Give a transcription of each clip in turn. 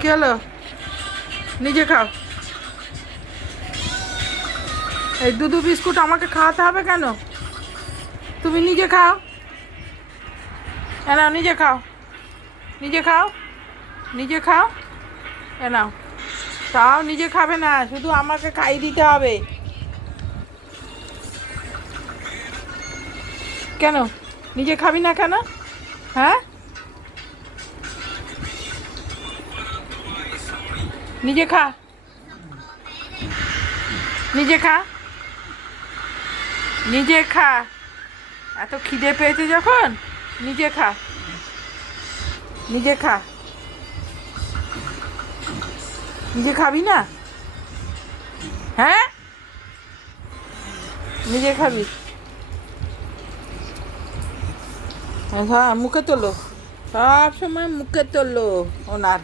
কি হলো? নিজে খাও। এই দুধু বিস্কুট আমাকে খাওয়াতে হবে কেন? তুমি নিজে খাও। এনাও নিজে খাও। নিজে খাও। নিজে খাও। এনাও তাও নিজে খাবে না, শুধু আমাকে খাইয়ে দিতে হবে। কেন? নিজে খাবি না কেন? হ্যাঁ? নিজে খা। নিজে খা। নিজে খা। এত খিদে পেয়েছে যখন, নিজে খা। নিজে খা। নিজে খাবি না? হ্যাঁ? নিজে খাবি। হ্যাঁ মুখে তোলো। সব সময় মুখে তোলো, ওনার।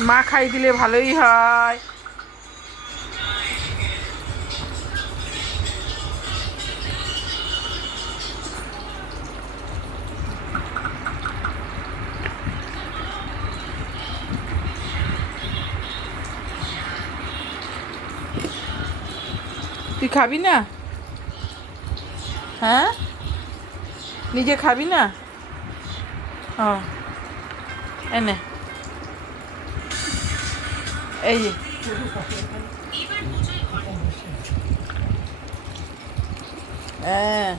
মা খাই দিলে ভালোই হয়। তুই খাবি না? হ্যাঁ? নিজে খাবি না? ও। এনে। এই যে। হ্যাঁ।